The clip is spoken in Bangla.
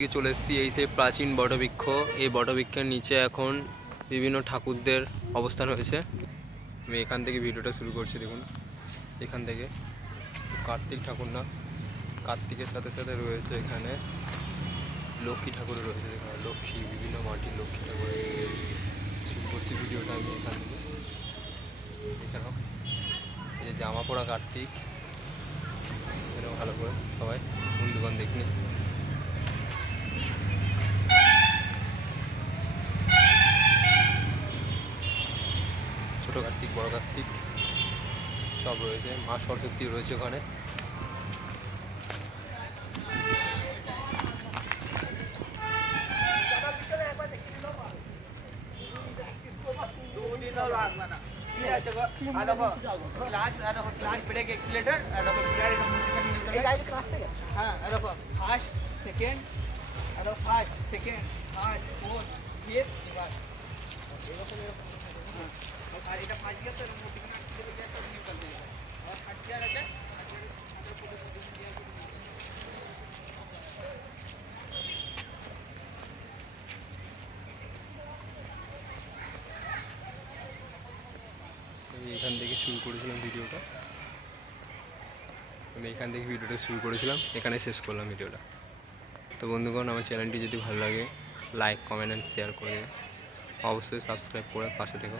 চলে এসেছি এই সেই প্রাচীন বটবৃক্ষ। এই বটবৃক্ষের নিচে এখন বিভিন্ন ঠাকুরদের অবস্থান হয়েছে। আমি এখান থেকে ভিডিওটা শুরু করছি। দেখুন এখান থেকে কার্তিক ঠাকুর না, কার্তিকের সাথে সাথে রয়েছে এখানে লক্ষ্মী ঠাকুর রয়েছে। এখানে লক্ষ্মী, বিভিন্ন মাটির লক্ষ্মী ঠাকুর রয়েছে। শুরু করছি ভিডিওটা আমি এখান থেকে। এখানেও এই যে জামা পরা কার্তিক, এরকম ভালো করে সবাই বন্ধুগণ দেখনি। ছোটো কার্তিক, বড় কার্তিক সব রয়েছে। মা সরস্বতী রয়েছে ওখানে। এখান থেকে শুরু করেছিলাম ভিডিওটা। এখানে শেষ করলাম ভিডিওটা। তো বন্ধুগণ, আমার চ্যানেলটি যদি ভালো লাগে লাইক, কমেন্ট অ্যান্ড শেয়ার করে অবশ্যই সাবস্ক্রাইব করে পাশে থেকো।